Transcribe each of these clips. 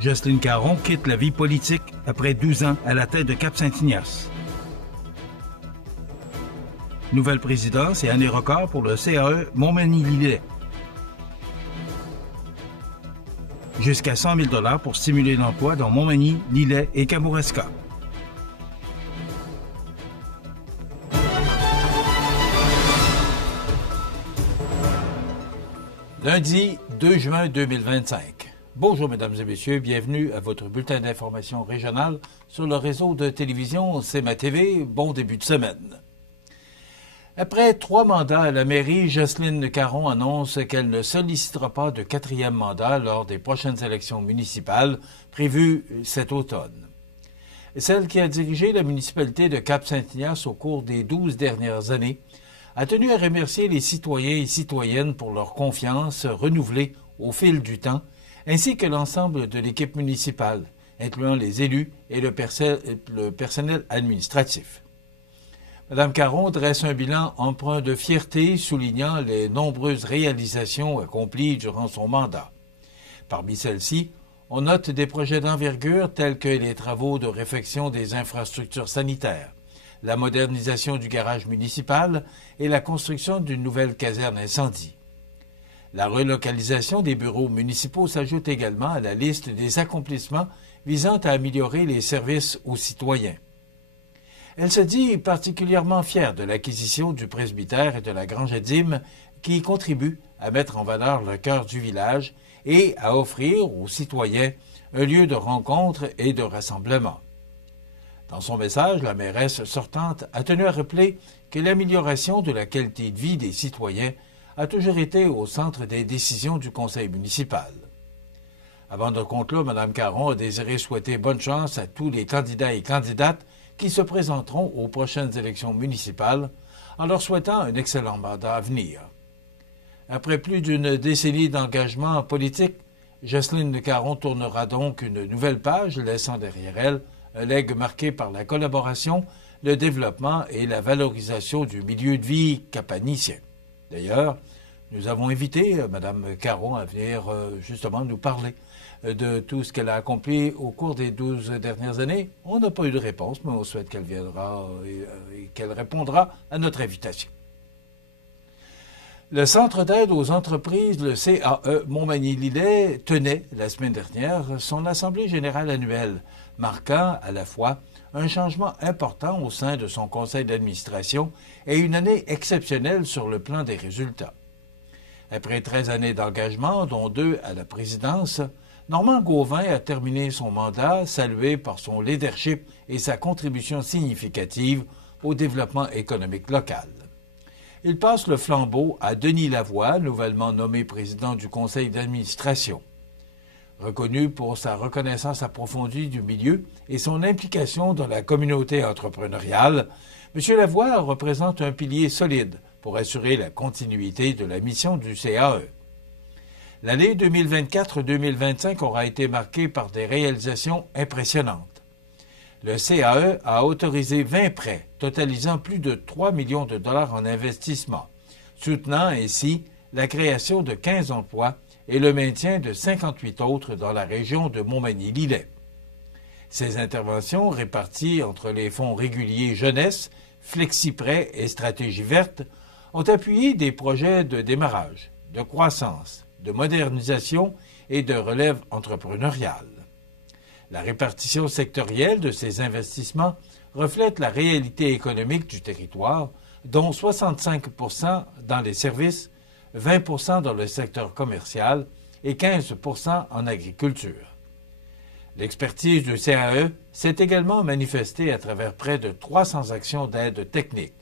Jocelyne Caron quitte la vie politique après 12 ans à la tête de Cap-Saint-Ignace. Nouvelle présidence et année record pour le CAE Montmagny-Lillet. Jusqu'à 100 000 $ pour stimuler l'emploi dans Montmagny, Lillet et Kamouraska. Lundi 2 juin 2025. Bonjour mesdames et messieurs, bienvenue à votre bulletin d'information régionale sur le réseau de télévision CMA TV. Bon début de semaine. Après 3 mandats à la mairie, Jocelyne Caron annonce qu'elle ne sollicitera pas de 4e mandat lors des prochaines élections municipales prévues cet automne. Celle qui a dirigé la municipalité de Cap-Saint-Ignace au cours des 12 dernières années a tenu à remercier les citoyens et citoyennes pour leur confiance renouvelée au fil du temps, ainsi que l'ensemble de l'équipe municipale, incluant les élus et le personnel administratif. Mme Caron dresse un bilan empreint de fierté, soulignant les nombreuses réalisations accomplies durant son mandat. Parmi celles-ci, on note des projets d'envergure tels que les travaux de réfection des infrastructures sanitaires, la modernisation du garage municipal et la construction d'une nouvelle caserne incendie. La relocalisation des bureaux municipaux s'ajoute également à la liste des accomplissements visant à améliorer les services aux citoyens. Elle se dit particulièrement fière de l'acquisition du presbytère et de la grange Edim qui contribuent à mettre en valeur le cœur du village et à offrir aux citoyens un lieu de rencontre et de rassemblement. Dans son message, la mairesse sortante a tenu à rappeler que l'amélioration de la qualité de vie des citoyens a toujours été au centre des décisions du conseil municipal. Avant de conclure, Mme Caron a désiré souhaiter bonne chance à tous les candidats et candidates qui se présenteront aux prochaines élections municipales en leur souhaitant un excellent mandat à venir. Après plus d'une décennie d'engagement politique, Jocelyne Caron tournera donc une nouvelle page, laissant derrière elle un legs marqué par la collaboration, le développement et la valorisation du milieu de vie capanicien. D'ailleurs, nous avons invité Mme Caron à venir justement nous parler de tout ce qu'elle a accompli au cours des 12 dernières années. On n'a pas eu de réponse, mais on souhaite qu'elle viendra et qu'elle répondra à notre invitation. Le Centre d'aide aux entreprises, le CAE Montmagny-Lillet, tenait la semaine dernière son assemblée générale annuelle, marquant à la fois un changement important au sein de son conseil d'administration et une année exceptionnelle sur le plan des résultats. Après 13 années d'engagement, dont 2 à la présidence, Normand Gauvin a terminé son mandat, salué par son leadership et sa contribution significative au développement économique local. Il passe le flambeau à Denis Lavoie, nouvellement nommé président du conseil d'administration. Reconnu pour sa reconnaissance approfondie du milieu et son implication dans la communauté entrepreneuriale, M. Lavoie représente un pilier solide pour assurer la continuité de la mission du CAE. L'année 2024-2025 aura été marquée par des réalisations impressionnantes. Le CAE a autorisé 20 prêts, totalisant plus de 3 millions de dollars en investissement, soutenant ainsi la création de 15 emplois et le maintien de 58 autres dans la région de Montmagny-Lillet. Ces interventions, réparties entre les fonds réguliers jeunesse, Flexi-Prêt et Stratégie verte, ont appuyé des projets de démarrage, de croissance, de modernisation et de relève entrepreneuriale. La répartition sectorielle de ces investissements reflète la réalité économique du territoire, dont 65 % dans les services, 20 % dans le secteur commercial et 15 % en agriculture. L'expertise du CAE s'est également manifestée à travers près de 300 actions d'aide technique,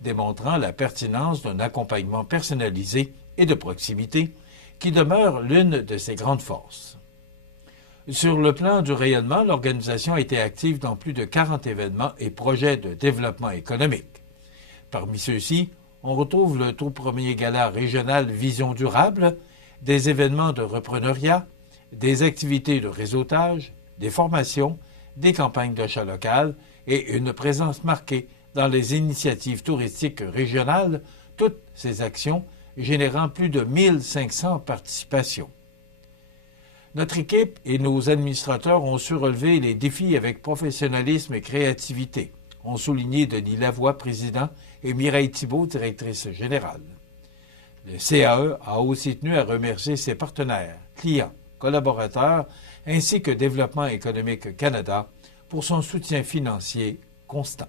démontrant la pertinence d'un accompagnement personnalisé et de proximité qui demeure l'une de ses grandes forces. Sur le plan du rayonnement, l'organisation a été active dans plus de 40 événements et projets de développement économique. Parmi ceux-ci, on retrouve le tout premier gala régional Vision durable, des événements de repreneuriat, des activités de réseautage, des formations, des campagnes d'achat local et une présence marquée dans les initiatives touristiques régionales, toutes ces actions générant plus de 1500 participations. Notre équipe et nos administrateurs ont su relever les défis avec professionnalisme et créativité, ont souligné Denis Lavoie, président, et Mireille Thibault, directrice générale. Le CAE a aussi tenu à remercier ses partenaires, clients, collaborateurs, ainsi que Développement économique Canada pour son soutien financier constant.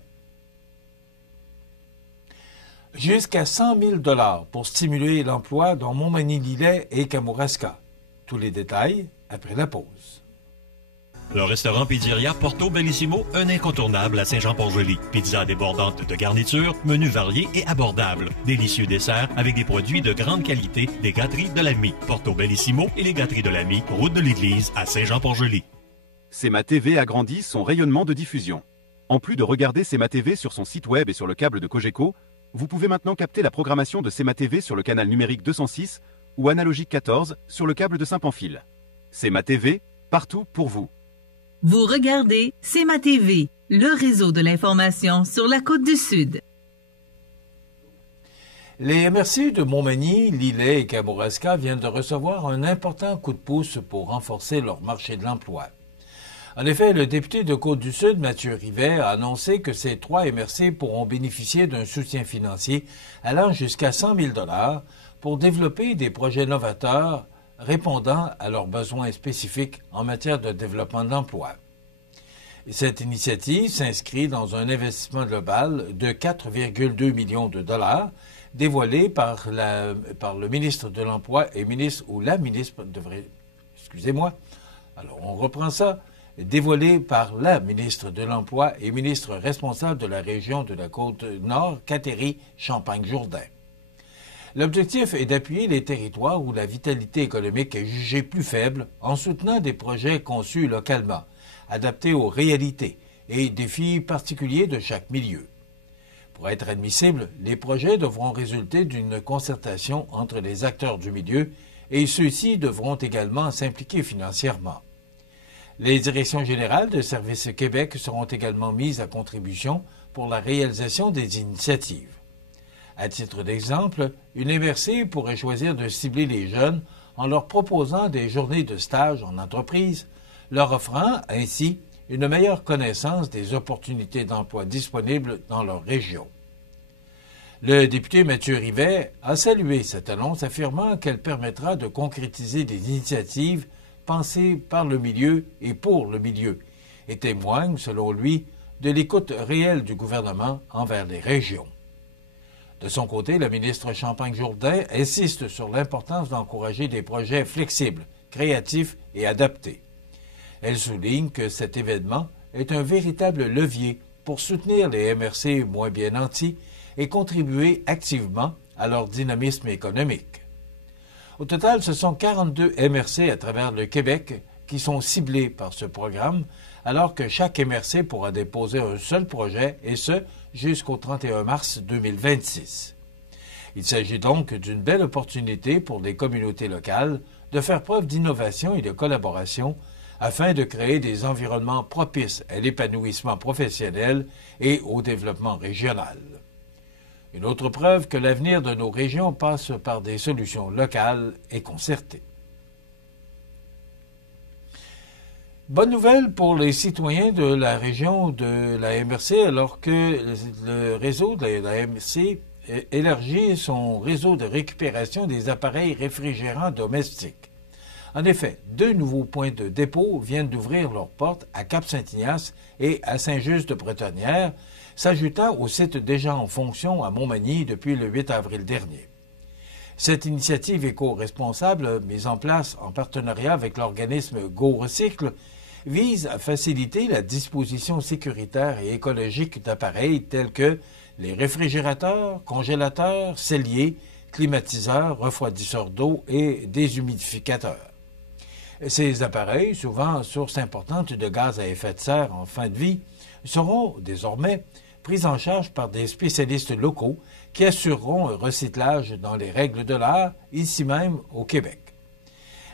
Jusqu'à 100 000 $ pour stimuler l'emploi dans Montmagny-Lillet et Kamouraska. Tous les détails après la pause. Le restaurant Pizzeria Porto Bellissimo, un incontournable à Saint-Jean-Port-Joli. Pizza débordante de garnitures, menus variés et abordables. Délicieux desserts avec des produits de grande qualité des gâteries de l'Ami. Porto Bellissimo et les gâteries de l'Ami, route de l'église à Saint-Jean-Port-Joli. CEMA TV agrandit son rayonnement de diffusion. En plus de regarder CEMA TV sur son site web et sur le câble de Cogeco, vous pouvez maintenant capter la programmation de CEMA TV sur le canal numérique 206 ou analogique 14 sur le câble de Saint-Pamphile. CEMA TV, partout pour vous. Vous regardez CEMA TV, le réseau de l'information sur la Côte-du-Sud. Les MRC de Montmagny, Lillet et Kamouraska viennent de recevoir un important coup de pouce pour renforcer leur marché de l'emploi. En effet, le député de Côte-du-Sud, Mathieu Rivet, a annoncé que ces trois MRC pourront bénéficier d'un soutien financier allant jusqu'à 100 000 $ pour développer des projets novateurs répondant à leurs besoins spécifiques en matière de développement de l'emploi. Cette initiative s'inscrit dans un investissement global de 4,2 millions de dollars dévoilé par le ministre de l'Emploi et la ministre dévoilé par la ministre de l'Emploi et ministre responsable de la région de la Côte-Nord, Catherine Champagne-Jourdain. L'objectif est d'appuyer les territoires où la vitalité économique est jugée plus faible en soutenant des projets conçus localement, adaptés aux réalités et défis particuliers de chaque milieu. Pour être admissibles, les projets devront résulter d'une concertation entre les acteurs du milieu et ceux-ci devront également s'impliquer financièrement. Les directions générales de Services Québec seront également mises à contribution pour la réalisation des initiatives. À titre d'exemple, une MRC pourrait choisir de cibler les jeunes en leur proposant des journées de stage en entreprise, leur offrant ainsi une meilleure connaissance des opportunités d'emploi disponibles dans leur région. Le député Mathieu Rivet a salué cette annonce, affirmant qu'elle permettra de concrétiser des initiatives pensées par le milieu et pour le milieu, et témoigne, selon lui, de l'écoute réelle du gouvernement envers les régions. De son côté, la ministre Champagne-Jourdain insiste sur l'importance d'encourager des projets flexibles, créatifs et adaptés. Elle souligne que cet événement est un véritable levier pour soutenir les MRC moins bien nantis et contribuer activement à leur dynamisme économique. Au total, ce sont 42 MRC à travers le Québec qui sont ciblés par ce programme, alors que chaque MRC pourra déposer un seul projet, et ce, jusqu'au 31 mars 2026. Il s'agit donc d'une belle opportunité pour les communautés locales de faire preuve d'innovation et de collaboration afin de créer des environnements propices à l'épanouissement professionnel et au développement régional. Une autre preuve que l'avenir de nos régions passe par des solutions locales et concertées. Bonne nouvelle pour les citoyens de la région de la MRC, alors que le réseau de la MRC élargit son réseau de récupération des appareils réfrigérants domestiques. En effet, 2 nouveaux points de dépôt viennent d'ouvrir leurs portes à Cap-Saint-Ignace et à Saint-Just-de-Bretonnière, s'ajoutant aux sites déjà en fonction à Montmagny depuis le 8 avril dernier. Cette initiative éco-responsable, mise en place en partenariat avec l'organisme GoRecycle, vise à faciliter la disposition sécuritaire et écologique d'appareils tels que les réfrigérateurs, congélateurs, celliers, climatiseurs, refroidisseurs d'eau et déshumidificateurs. Ces appareils, souvent source importante de gaz à effet de serre en fin de vie, seront désormais pris en charge par des spécialistes locaux qui assureront un recyclage dans les règles de l'art, ici même au Québec.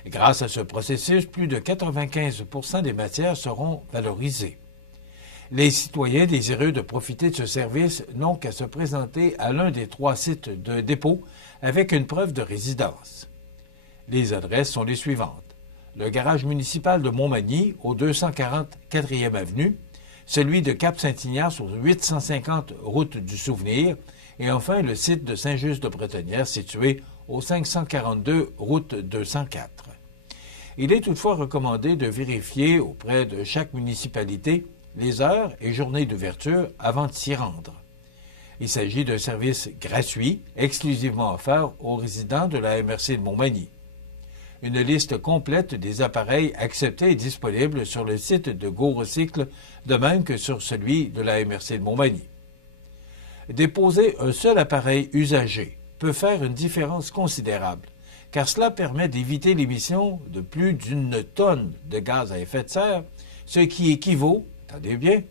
Grâce à ce processus, plus de 95 % des matières seront valorisées. Les citoyens désireux de profiter de ce service n'ont qu'à se présenter à l'un des 3 sites de dépôt avec une preuve de résidence. Les adresses sont les suivantes. le garage municipal de Montmagny au 244e avenue, celui de Cap-Saint-Ignace au 850 route du Souvenir et enfin le site de Saint-Just-de-Bretonnères situé au 542 route 204. Il est toutefois recommandé de vérifier auprès de chaque municipalité les heures et journées d'ouverture avant de s'y rendre. Il s'agit d'un service gratuit, exclusivement offert aux résidents de la MRC de Montmagny. Une liste complète des appareils acceptés est disponible sur le site de GoRecycle, de même que sur celui de la MRC de Montmagny. Déposer un seul appareil usagé peut faire une différence considérable, car cela permet d'éviter l'émission de plus d'1 tonne de gaz à effet de serre, ce qui équivaut, attendez bien,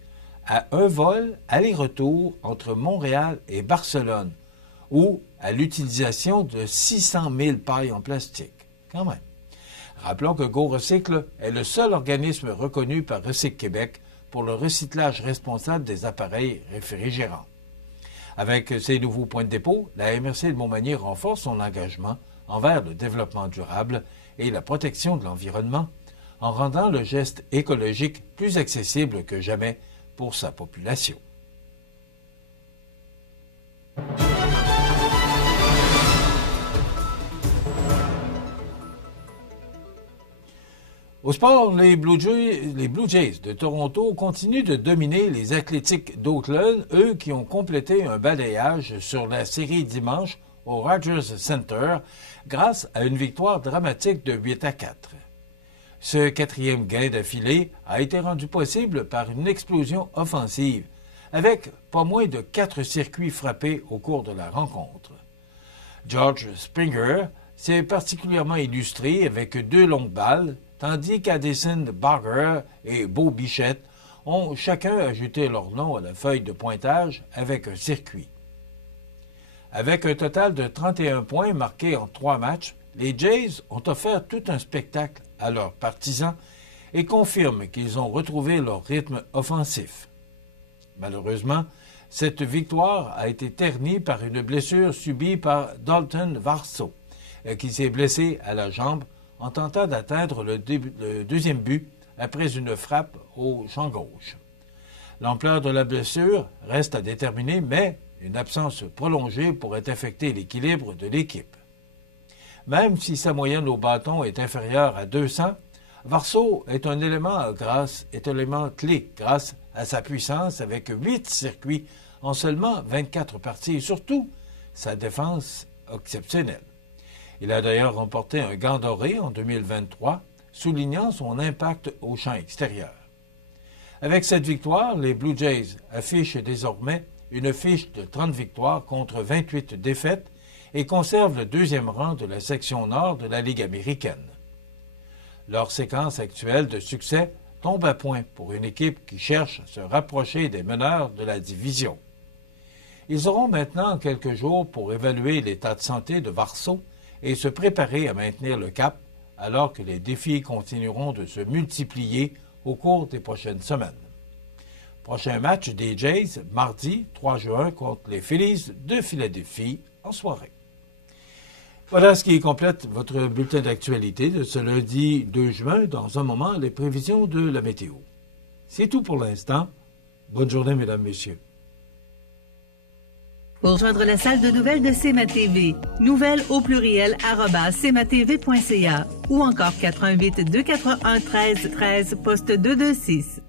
à un vol aller-retour entre Montréal et Barcelone, ou à l'utilisation de 600 000 pailles en plastique. Quand même. Rappelons que GoRecycle est le seul organisme reconnu par Recycle Québec pour le recyclage responsable des appareils réfrigérants. Avec ces nouveaux points de dépôt, la MRC de Montmagny renforce son engagement envers le développement durable et la protection de l'environnement en rendant le geste écologique plus accessible que jamais pour sa population. Au sport, les Blue Jays de Toronto continuent de dominer les Athlétiques d'Oakland, eux qui ont complété un balayage sur la série dimanche au Rogers Center grâce à une victoire dramatique de 8-4. Ce 4e gain d'affilée a été rendu possible par une explosion offensive, avec pas moins de 4 circuits frappés au cours de la rencontre. George Springer s'est particulièrement illustré avec 2 longues balles, tandis qu'Addison Barger et Beau Bichette ont chacun ajouté leur nom à la feuille de pointage avec un circuit. Avec un total de 31 points marqués en 3 matchs, les Jays ont offert tout un spectacle à leurs partisans et confirment qu'ils ont retrouvé leur rythme offensif. Malheureusement, cette victoire a été ternie par une blessure subie par Dalton Varsho, qui s'est blessé à la jambe en tentant d'atteindre le 2e but après une frappe au champ gauche. L'ampleur de la blessure reste à déterminer, mais une absence prolongée pourrait affecter l'équilibre de l'équipe. Même si sa moyenne au bâton est inférieure à 200, Varsho est un élément clé grâce à sa puissance avec 8 circuits en seulement 24 parties et surtout sa défense exceptionnelle. Il a d'ailleurs remporté un gant doré en 2023, soulignant son impact au champ extérieur. Avec cette victoire, les Blue Jays affichent désormais une fiche de 30 victoires contre 28 défaites et conservent le 2e rang de la section nord de la Ligue américaine. Leur séquence actuelle de succès tombe à point pour une équipe qui cherche à se rapprocher des meneurs de la division. Ils auront maintenant quelques jours pour évaluer l'état de santé de Varsho et se préparer à maintenir le cap alors que les défis continueront de se multiplier au cours des prochaines semaines. Prochain match des Jays, mardi 3 juin contre les Phillies de Philadelphie en soirée. Voilà ce qui complète votre bulletin d'actualité de ce lundi 2 juin. Dans un moment, les prévisions de la météo. C'est tout pour l'instant. Bonne journée, mesdames, messieurs. Pour joindre la salle de nouvelles de CMA-TV, nouvelles au pluriel @cmatv.ca ou encore 88 281 13 13 poste 226.